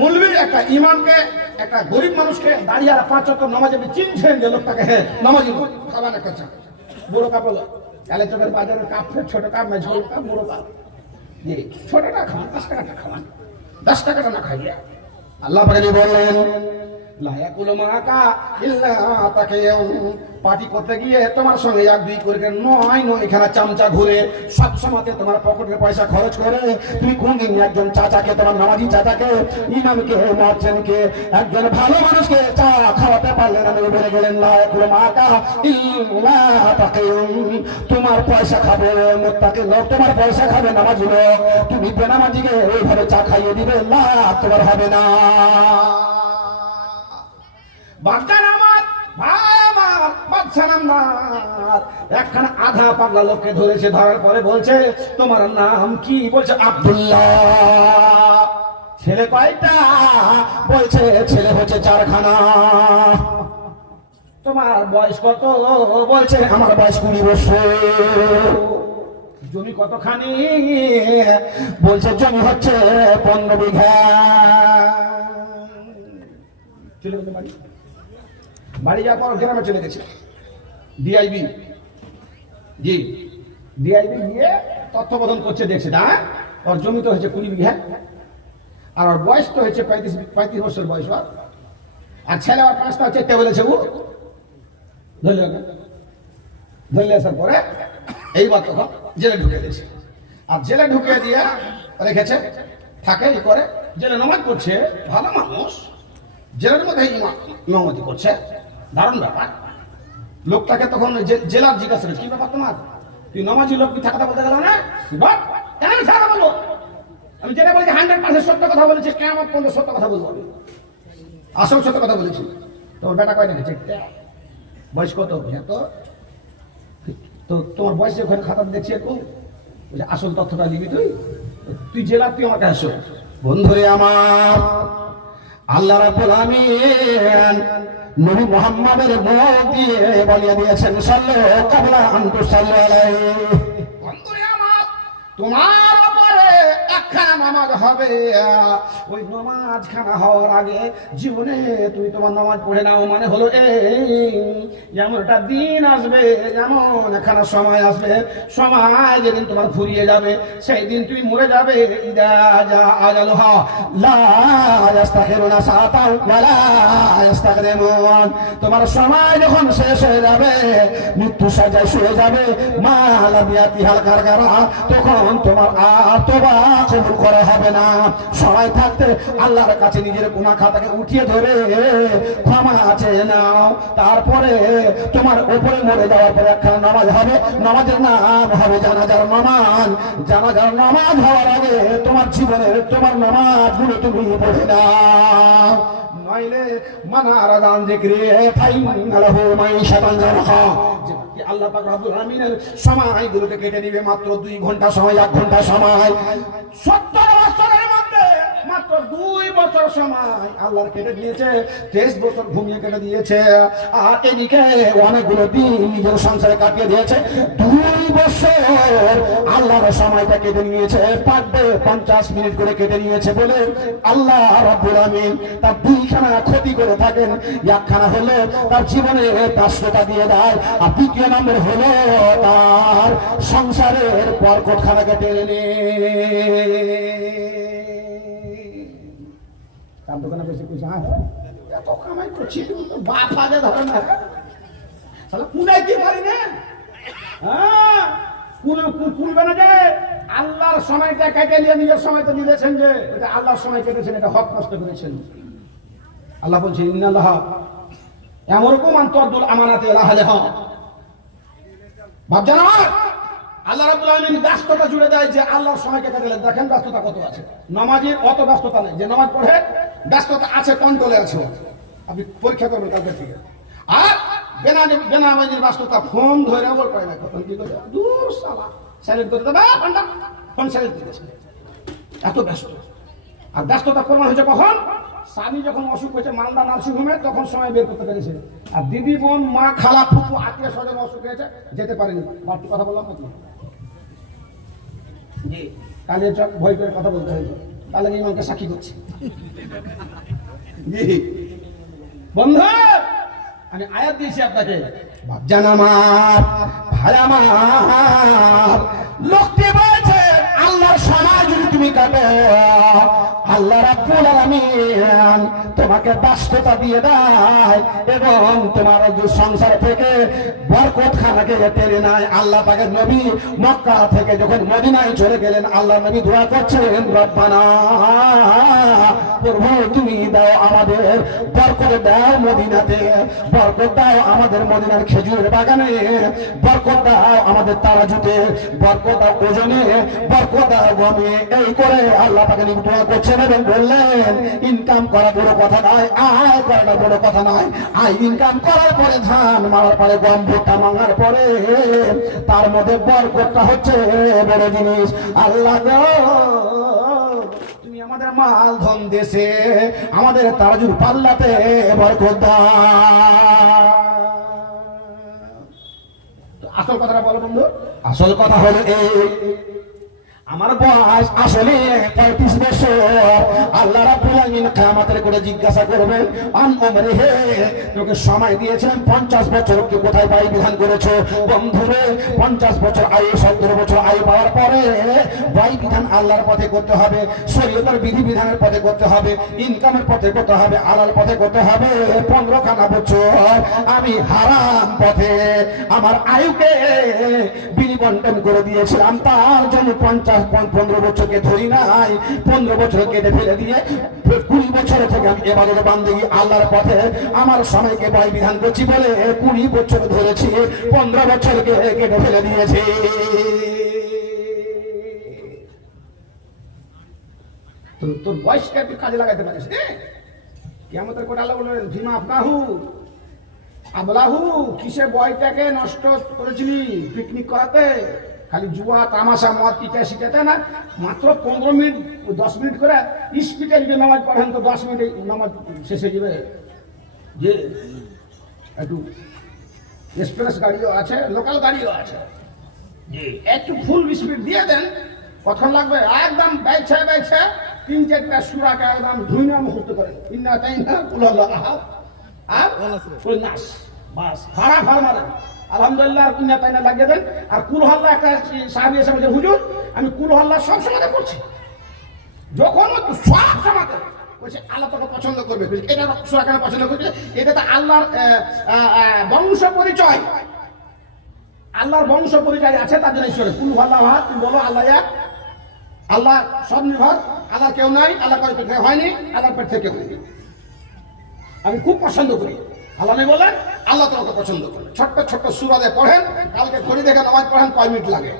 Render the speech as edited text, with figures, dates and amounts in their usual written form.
মৌলবী একটা ইমামকে একটা গরিব মানুষকে দাঁড়িয়ে আর 5 ওয়াক্ত নামাজ আপনি চিনছেন যে লোকটাকে হ্যাঁ নামাজি লোক খাবেন একটা চা বড় কাপ হলো কালে চোখের বাজারের কাপ ছোট কাপ না ঝোল কাপ বড় কাপ জি ছোটটা খান 10 টাকাটা খাওয়ান 10 টাকাটা না খাইয়ে আল্লাহ পাক বললেন লা ইয়াকুলু মাকা ইল্লা তাকিয়ুন পার্টি করতে গিয়ে তোমার সঙ্গে এক দুই করে নয় এখানে চামচা ঘুরে সব সময়তে তোমার পকেটের পয়সা খরচ করে তুমি কোনদিন একজন চাচাকে তোমার নামাজি চাচাকে ইমামকে মুয়াজ্জিনকে একজন ভালো মানুষকে চা খাওয়াতে পারলে না নবী বলে গেলেন লা ইয়াকুলু মাকা ইল্লা তাকিয়ুন তোমার পয়সা খাবে মুত্তাকি লোক তোমার পয়সা খাবে নামাজি লোক তুমি বেনামাজিকে ওইভাবে চা খাইয়ে দিবে না তোমার হবে না বাচ্চার আমার ভাই আমার বাচ্চার আমার একখানা আধা পাগলা লোককে ধরেছে ধরার পরে বলছে তোমার নাম কি বলছে আব্দুল্লাহ ছেলে কয়টা বলছে ছেলে হচ্ছে 4খানা তোমার বয়স কত বলছে আমার বয়স 20 বছর জমি কতখানি বলছে জমি হচ্ছে 15 বিঘা চলে গেছে বাড়ি যাওয়ার পর গ্রামে চলে গেছে ডিআইবি জি ডিআইবি গিয়ে তত্ত্বাবধান করছে দেখছে না ওর জমি তো হচ্ছে 20 বিঘা আর ওর বয়স তো হচ্ছে 35 বছর বয়স আর ছেলে আর 5টা হচ্ছে বলেছে ও ধরলে আসার পরে এইবার তখন জেলে ঢুকে দিয়েছে আর জেলে ঢুকে দিয়ে রেখেছে থাকে ই করে জেলে নামাজ পড়ছে ভালো মানুষ জেলের মধ্যে ইমামতি করছে দারুণ ব্যাপার লোকটাকে তখন জেলার জিজ্ঞাসা কি ব্যাপার তোমার তুই নামাজি লোক মিথ্যা কথা বলতে গেল না কেন আমি সারা বলবো আমি যেটা বলেছি 100% সত্য কথা বলেছি কেমন পর্যন্ত সত্য কথা বলবো আমি আসল সত্য কথা বলেছি তোর বেটা কয় নাকি বয়স কত তো তোমার বয়সে ওখানে খাতা দেখছি একটু আসল তথ্যটা দিবি তুই জেলার তুই আমার কাছে বন্ধুরে আমার আল্লাহ রাব্বুল আমিন নবী মুহাম্মদের মুখ দিয়ে বলিয়ে দিয়েছেন সাল্লাল্লাহু কাবলা আন তুসাল্লু আলাইহি বন্ধুরে আমার তোমার উপরে একখানা নামাজ হবে ওই নামাজ খানা হওয়ার আগে জীবনে তুমি তোমার নামাজ পড়ে নাও মানে হলো যেমন একটা দিন আসবে যেমন একখানা সময় আসবে সময় যেদিন তোমার ফুরিয়ে যাবে সেই দিন তুমি মরে যাবে ইদা জা আজালুহা লা ইস্তাখিরুনা সাআতাও ওয়া লা ইস্তাকদিমুন তোমার সময় যখন শেষ হয়ে যাবে মৃত্যু সাজায় শুয়ে যাবে মা লাম ইয়াতিহাল কারকারা তখন তোমার আর তওবা কবুল করা হবে না সময় থাকতে আল্লাহর কাছে নিজের গুনাহ খাতাকে উঠিয়ে ধরে ক্ষমা চেয়ে নাও তারপরে তোমার উপরে মরে যাওয়ার পরে একখানা নামাজ হবে নামাজের নাম হবে জানাজার নামাজ জানাজার নামাজ হওয়ার আগে তোমার জীবনের তোমার নামাজগুলো তুমি পড়ে নাও নইলে মানার আযান যিকরি ফাইন্না লাহু মাইশাতান জানহা আল্লাহ পাক রব্বুল আমিনের সময়গুলোকে কেটে দিবে মাত্র 2 ঘন্টা সময় 1 ঘন্টা সময় 70 বছরের মধ্যে মাত্র 2 বছর সময় আল্লাহর কেটে দিয়েছে 23 বছর ঘুমিয়ে কেটে দিয়েছে আর এদিকে অনেকগুলো দিন নিজের সংসারে কাটিয়ে দিয়েছে 2 বছর আল্লাহর সময়টা কেটে নিয়েছে পার ডে 50 মিনিট করে কেটে নিয়েছে বলে আল্লাহ রাব্বুল আমিন তার 2খানা ক্ষতি করে থাকেন একখানা হলো তার জীবনে ব্যস্ততা দিয়ে দেয় আর দ্বিতীয় নম্বর হলো তার সংসারের বরকতখানাকে টেনে তার দোকানে বেশি কিছু এত কামাই করছি বাপ আগে ধরে না তাহলে কুলাইতে পারি না কুলবে না যে আল্লাহর সময়টা কেটে নিয়ে নিজের সময় তো দিয়েছেন যে এটা আল্লাহর সময় কেটেছেন এটা হক নষ্ট করেছেন আল্লাহ বলছে ইন্নাল্লাহ ইয়ামুরুকুম আন তুআদ্দুল আমানাতি ইলা আহলিহা ভাবছেন আমার আল্লাহ রাব্বুল আলামিন ব্যস্ততা জুড়ে দেয় যে আল্লাহর সময় কেটে দিলেন দেখেন ব্যস্ততা কত আছে নামাজের অত ব্যস্ততা নেই যে নামাজ পড়ে ব্যস্ততা আছে কন্ট্রোলে আছে আপনি পরীক্ষা করবেন কালকে থেকে আর বেনামাজির ব্যস্ততা ফোন ধরে বল পায় না কখন কি করে দূর শালা সাইলেন্ট করে দেবে ফোন সাইলেন্ট করে দেবে এত ব্যস্ত আর ব্যস্ততা প্রমাণ হয়েছে কখন স্বামী যখন অসুখ হয়েছে মালদা নার্সিংহোমে তখন সময় বের করতে পেরেছে আর দিদি বোন মা খালা ফুপু আত্মীয় স্বজন অসুখ হয়েছে যেতে পারেনি বাড়তি কথা বললাম নাকি জি কাজে ভয় করে কথা বলতে হয়েছে তাহলে ইমামকে সাক্ষী করছি। বন্ধু আমি আয়াত দিয়েছি আপনাকে, বাপজান আমার, ভাই আমার, লোকটি বলেছে আল্লাহর সমাজ যদি তুমি কাটে, আল্লাহ রাব্বুল আলামিন তোমাকে ব্যস্ততা দিয়ে দেয় এবং তোমার সংসার থেকে বরকত খানাকে টেনে নেয়। আল্লাহ পাকের নবী মক্কা থেকে যখন মদিনায় চলে গেলেন, আল্লাহ নবী দোয়া করছেন, রব্বানা প্রভু তুমি দাও আমাদের বরকত দাও, মদিনাতে বরকত দাও, আমাদের মদিনার খেজুরের বাগানে বরকত দাও, আমাদের তারাজুতে বরকত দাও, ওজনে বরকত দাও গমে। এই করে আল্লাহ পাকে দোয়া করছেন এবং বললেন ইনকাম করা বড় কথা নয়, আয় করাটা বড় কথা নয়। আয় ইনকাম করার পরে, ধান মারার পরে, গম ভুট্টা মাঙার পরে, তার মধ্যে বরকতটা হচ্ছে বড় জিনিস। আল্লাহ তুমি আমাদের মাল ধন দেশে, আমাদের তারাজুর পাল্লাতে বরকত দাও। আসল কথাটা বলো বন্ধু। আসল কথা হলো এই, আমার বয়স আসলে 35 বছর। আল্লাহ রাব্বুল আলামিন কিয়ামতের করে জিজ্ঞাসা করবেন, আন উমরে, হে তোকে সময় দিয়েছেন 50 বছর, কি কোথায় পাই বিধান করেছো? বন্ধুরে 50 বছর আয়ু, 17 বছর আয়ু পাওয়ার পরে বাই বিধান আল্লাহর পথে করতে হবে, শরীয়তের বিধি বিধানের পথে করতে হবে, ইনকামের পথে করতে হবে, আলাল পথে করতে হবে। 15 খানা বছর আমি হারাম পথে আমার আয়ুকে বিনিবন্টন করে দিয়েছিলাম, তার জন্য 15 বছরকে ধরি নাই, 15 বছর কেটে ফেলে দিয়ে 20 বছর থেকে আমি ইবাদত বান্দেগি আল্লাহর পথে আমার সময়কে বয় বিধান করছি বলে 20 বছর ধরেছি, 15 বছরকে কেটে ফেলে দিয়েছি। তোর বয়সকে একটু কাজে লাগাতে পারিস। কিয়ামতের কোটা আল্লাহ বললেন, ফিমা আফনাহু আবলাহু, কিসে বয়টাকে নষ্ট করেছিলি? পিকনিক করাতে, খালি জুয়া তামাশা মদ পিঠা শিখাতে না, মাত্র 15 মিনিট 10 মিনিট করে স্পিডে যদি নামাজ পড়েন তো 10 মিনিটে নামাজ শেষ হয়ে যাবে। যে একটু এক্সপ্রেস গাড়িও আছে, লোকাল গাড়িও আছে, যে একটু ফুল স্পিড দিয়ে দেন, কখন লাগবে একদম বাইছে 3-4টা সূরাকে একদম ধুইনা মুখস্থ করেন, ইন্না তাইনা কুল আল্লাহ আহাদ আর কুল নাস, বাস ফাড়া মারেন। আলহামদুলিল্লাহ আর কুন্না তাইনা লাগিয়ে দেন। আর কুল হাল্লা, একটা সাহাবী এসে বলছে, হুজুর আমি কুল হাল্লা সব সময় করছি, যখন সব সময় বলছে আল্লাহ তোকে পছন্দ করবে। এটা সূরা কেন পছন্দ করছে? এটা তো আল্লাহর বংশ পরিচয়, আল্লাহর বংশ পরিচয় আছে, তার জন্য ঈশ্বরের কুল হাল্লা আহাদ। তুমি বলো আল্লাহ এক, আল্লাহ সব নির্ভর, আল্লাহ কেউ নাই, আল্লাহ কারো পেট হয়নি, আল্লাহর পেট থেকে হয়নি। আমি খুব পছন্দ করি। আল্লাহ বলেন আল্লাহ তোমাকে পছন্দ করে। ছোট্ট ছোট্ট সূরা দিয়ে পড়েন, কালকে ঘড়ি দেখে নামাজ পড়েন, কয় মিনিট লাগে।